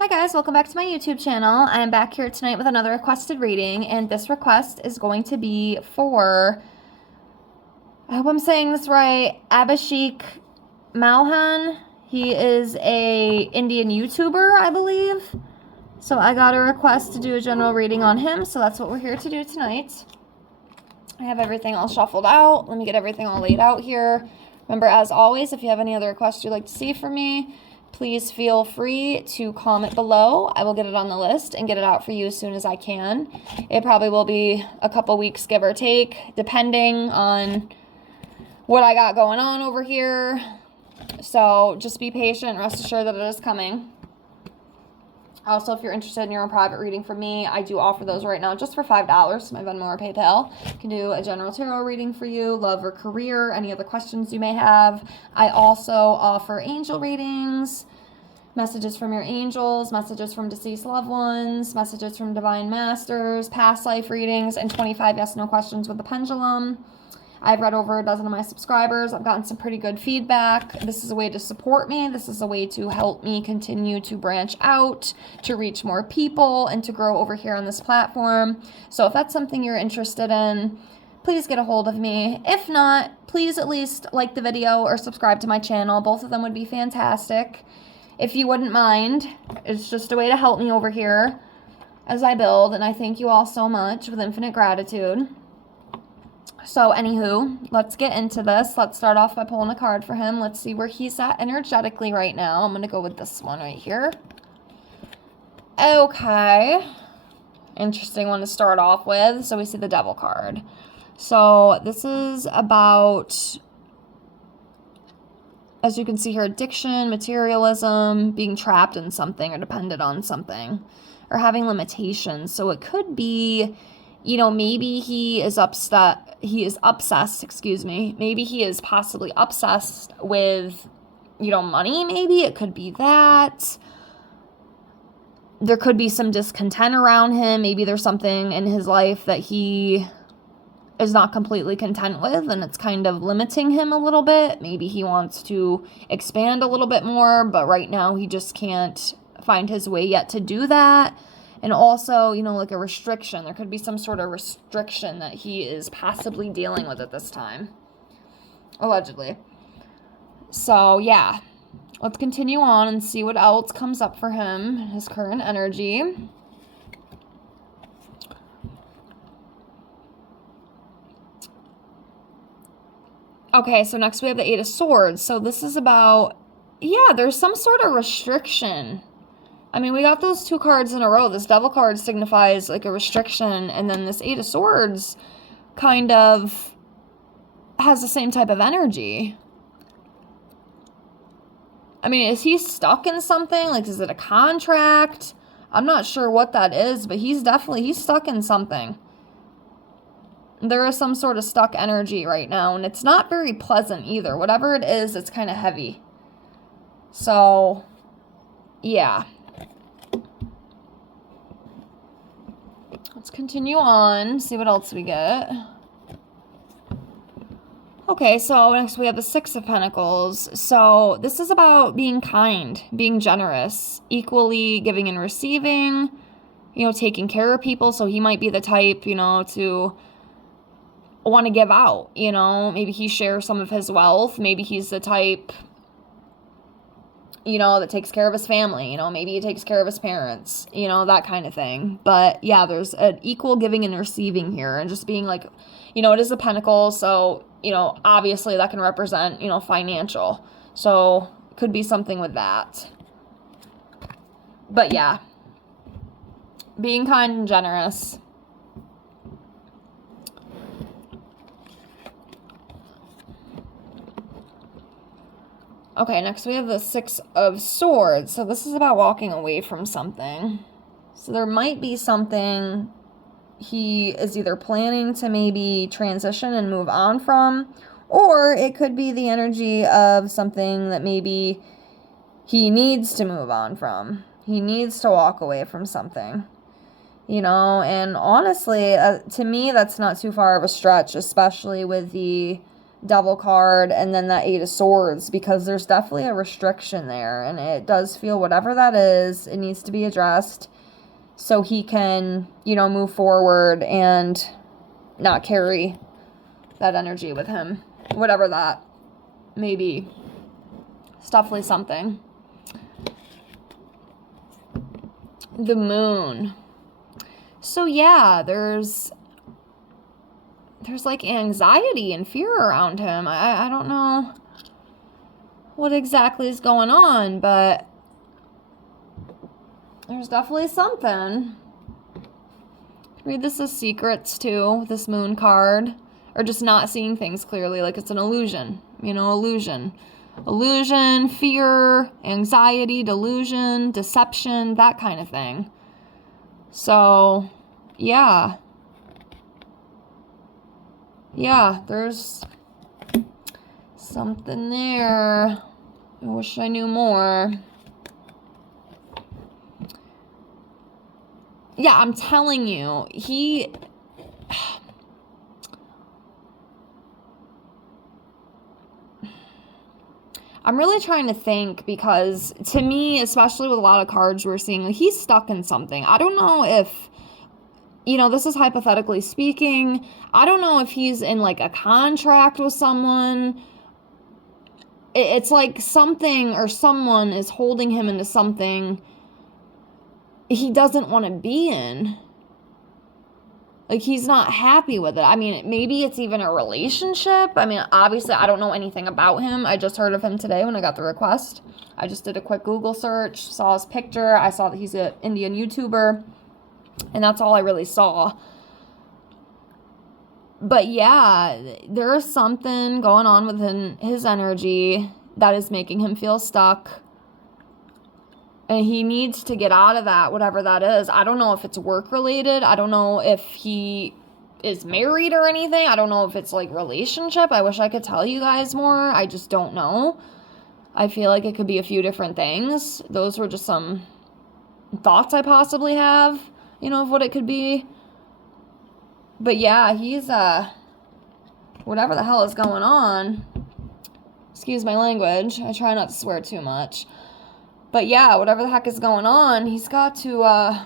Hi guys, welcome back to my YouTube channel. I am back here tonight with another requested reading, and this request is going to be for, I hope I'm saying this right, Abhishek Malhan. He is a Indian YouTuber, I believe. So I got a request to do a general reading on him, so that's what we're here to do tonight. I have everything all shuffled out. Let me get everything all laid out here. Remember, as always, if you have any other requests you'd like to see from me, please feel free to comment below. I will get it on the list and get it out for you as soon as I can. It probably will be a couple weeks, give or take, depending on what I got going on over here. So just be patient. Rest assured that it is coming. Also, if you're interested in your own private reading from me, I do offer those right now just for $5, my Venmo or PayPal. I can do a general tarot reading for you, love or career, any other questions you may have. I also offer angel readings, messages from your angels, messages from deceased loved ones, messages from divine masters, past life readings, and 25 yes/no questions with the pendulum. I've read over a dozen of my subscribers. I've gotten some pretty good feedback. This is a way to support me. This is a way to help me continue to branch out, to reach more people, and to grow over here on this platform. So if that's something you're interested in, please get a hold of me. If not, please at least like the video or subscribe to my channel. Both of them would be fantastic. If you wouldn't mind, it's just a way to help me over here as I build, and I thank you all so much with infinite gratitude. So anywho, let's get into this. Let's start off by pulling a card for him. Let's see where he's at energetically right now. I'm going to go with this one right here. Okay. Interesting one to start off with. So we see the Devil card. So this is about, as you can see here, addiction, materialism, being trapped in something or dependent on something, or having limitations. So it could be, you know, maybe he is obsessed, maybe he is possibly obsessed with, you know, money, maybe. It could be that. There could be some discontent around him. Maybe there's something in his life that he is not completely content with, and it's kind of limiting him a little bit. Maybe he wants to expand a little bit more, but right now he just can't find his way yet to do that. And also, you know, like a restriction. There could be some sort of restriction that he is possibly dealing with at this time. Allegedly. So, yeah. Let's continue on and see what else comes up for him, his current energy. Okay, so next we have the Eight of Swords. So this is about, yeah, there's some sort of restriction. I mean, we got those two cards in a row. This Devil card signifies like a restriction, and then this Eight of Swords kind of has the same type of energy. I mean, is he stuck in something? Like, is it a contract? I'm not sure what that is, but he's stuck in something. There is some sort of stuck energy right now, and it's not very pleasant either. Whatever it is, it's kind of heavy. So, yeah. Let's continue on, see what else we get. Okay, so next we have the Six of Pentacles. So this is about being kind, being generous, equally giving and receiving, you know, taking care of people. So he might be the type, you know, to want to give out, you know. Maybe he shares some of his wealth. Maybe he's the type, you know, that takes care of his family, you know, maybe he takes care of his parents, you know, that kind of thing. But yeah, there's an equal giving and receiving here, and just being like, you know, it is a pentacle, so, you know, obviously that can represent, you know, financial. So it could be something with that. But yeah, being kind and generous. Okay, next we have the Six of Swords. So this is about walking away from something. So there might be something he is either planning to maybe transition and move on from, or it could be the energy of something that maybe he needs to move on from. He needs to walk away from something, you know. And honestly, to me, that's not too far of a stretch, especially with the Devil card, and then that Eight of Swords, because there's definitely a restriction there, and it does feel whatever that is, it needs to be addressed so he can, you know, move forward and not carry that energy with him, whatever that may be. It's definitely something. The Moon. So yeah, there's like anxiety and fear around him. I don't know what exactly is going on, but there's definitely something. Read this as secrets too, this Moon card. Or just not seeing things clearly, like it's an illusion. You know, illusion. Illusion, fear, anxiety, delusion, deception, that kind of thing. So, yeah. Yeah, there's something there. I wish I knew more. Yeah, I'm telling you, I'm really trying to think, because to me, especially with a lot of cards we're seeing, like, he's stuck in something. I don't know if, you know, this is hypothetically speaking. I don't know if he's in like a contract with someone. It's like something or someone is holding him into something he doesn't want to be in. Like, he's not happy with it. I mean, maybe it's even a relationship. I mean, obviously, I don't know anything about him. I just heard of him today when I got the request. I just did a quick Google search, saw his picture. I saw that he's an Indian YouTuber, and that's all I really saw. But yeah, there is something going on within his energy that is making him feel stuck. And he needs to get out of that, whatever that is. I don't know if it's work related. I don't know if he is married or anything. I don't know if it's like relationship. I wish I could tell you guys more. I just don't know. I feel like it could be a few different things. Those were just some thoughts I possibly have, you know, of what it could be. But yeah, he's, whatever the hell is going on. Excuse my language. I try not to swear too much. But yeah, whatever the heck is going on, he's got to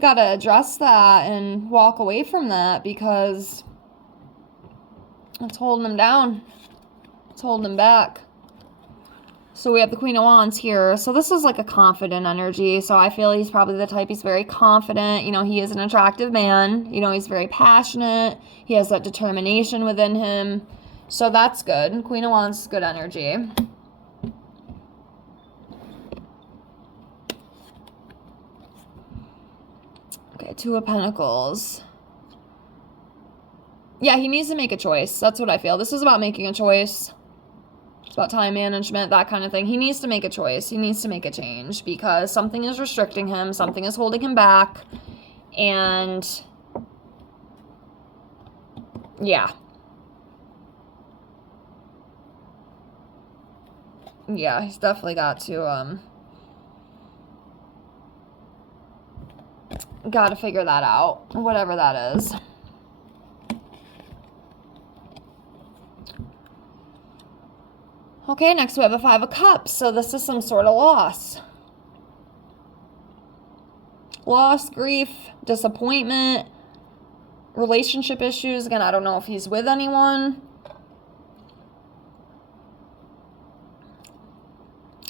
address that and walk away from that, because it's holding him down. It's holding him back. So we have the Queen of Wands here. So this is like a confident energy. So I feel he's probably the type, he's very confident. You know, he is an attractive man. You know, he's very passionate. He has that determination within him. So that's good. Queen of Wands is good energy. Okay, Two of Pentacles. Yeah, he needs to make a choice. That's what I feel. This is about making a choice. It's about time management, that kind of thing. He needs to make a choice. He needs to make a change, because something is restricting him. Something is holding him back. And yeah. Yeah, he's definitely got to, gotta figure that out, whatever that is. Okay, next we have a Five of Cups. So this is some sort of loss. Loss, grief, disappointment, relationship issues. Again, I don't know if he's with anyone.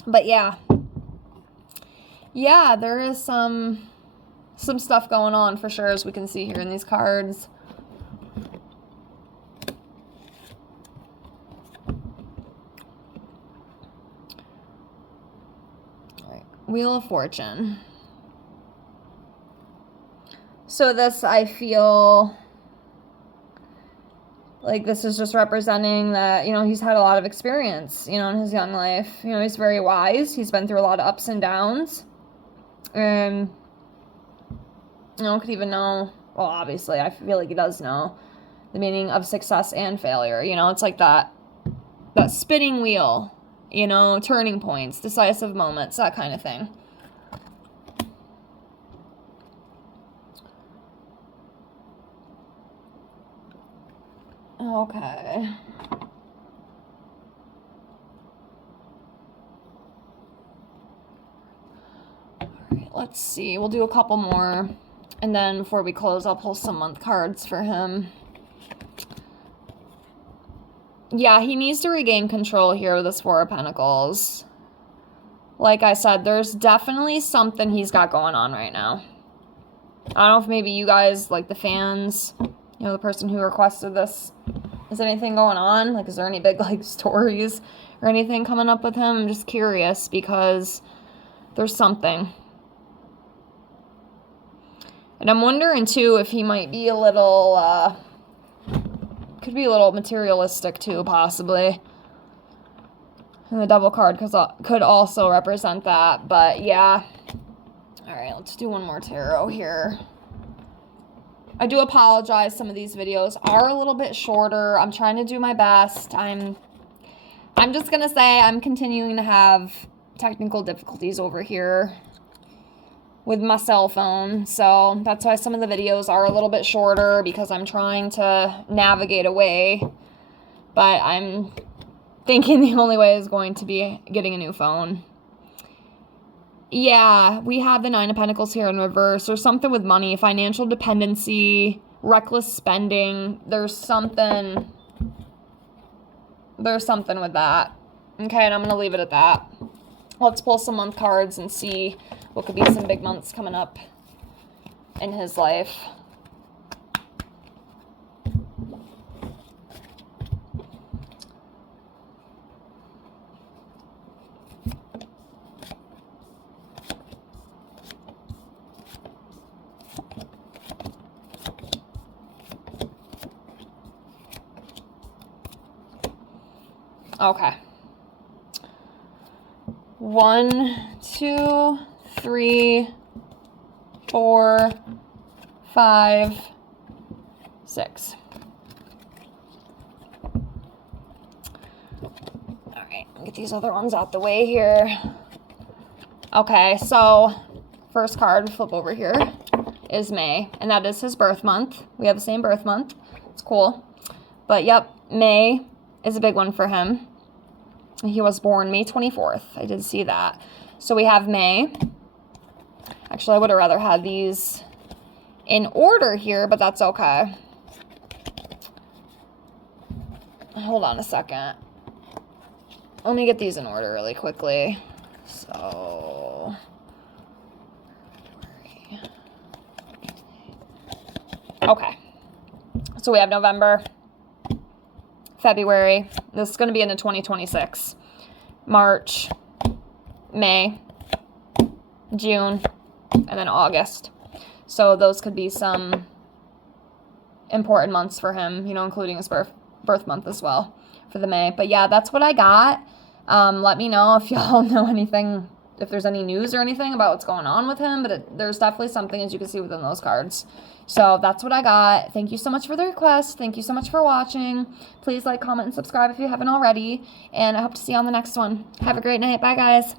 But yeah. Yeah, there is some stuff going on for sure, as we can see here in these cards. All right, Wheel of Fortune. So this, I feel like this is just representing that, you know, he's had a lot of experience, you know, in his young life. You know, he's very wise. He's been through a lot of ups and downs. And, you know, could even know, well, obviously, I feel like he does know the meaning of success and failure. You know, it's like that spinning wheel, you know, turning points, decisive moments, that kind of thing. Okay. Alright, let's see. We'll do a couple more. And then before we close, I'll pull some month cards for him. Yeah, he needs to regain control here with this Four of Pentacles. Like I said, there's definitely something he's got going on right now. I don't know if maybe you guys, like the fans, you know, the person who requested this, is anything going on? Like, is there any big, like, stories or anything coming up with him? I'm just curious because there's something. And I'm wondering, too, if he might be a little, could be a little materialistic, too, possibly. And the Devil card could also represent that, but yeah. Alright, let's do one more tarot here. I do apologize, some of these videos are a little bit shorter. I'm trying to do my best. I'm just gonna say I'm continuing to have technical difficulties over here with my cell phone. So that's why some of the videos are a little bit shorter, because I'm trying to navigate away. But I'm thinking the only way is going to be getting a new phone. Yeah, we have the Nine of Pentacles here in reverse. There's something with money, financial dependency, reckless spending. There's something with that. Okay, and I'm going to leave it at that. Let's pull some month cards and see what could be some big months coming up in his life. Okay. 1, 2, 3, 4, 5, 6. All right, get these other ones out the way here. Okay, so first card, flip over here, is May, and that is his birth month. We have the same birth month. It's cool. But yep, May is a big one for him. He was born May 24th. I did see that. So we have May. Actually, I would have rather had these in order here, but that's okay. Hold on a second. Let me get these in order really quickly. So, okay. So we have November, February. This is going to be into 2026. March, May, June, and then August. So those could be some important months for him, you know, including his birth month as well for the May. But yeah, that's what I got. Let me know if y'all know anything, if there's any news or anything about what's going on with him. But there's definitely something, as you can see within those cards. So that's what I got. Thank you so much for the request. Thank you so much for watching. Please like, comment, and subscribe if you haven't already. And I hope to see you on the next one. Have a great night. Bye, guys.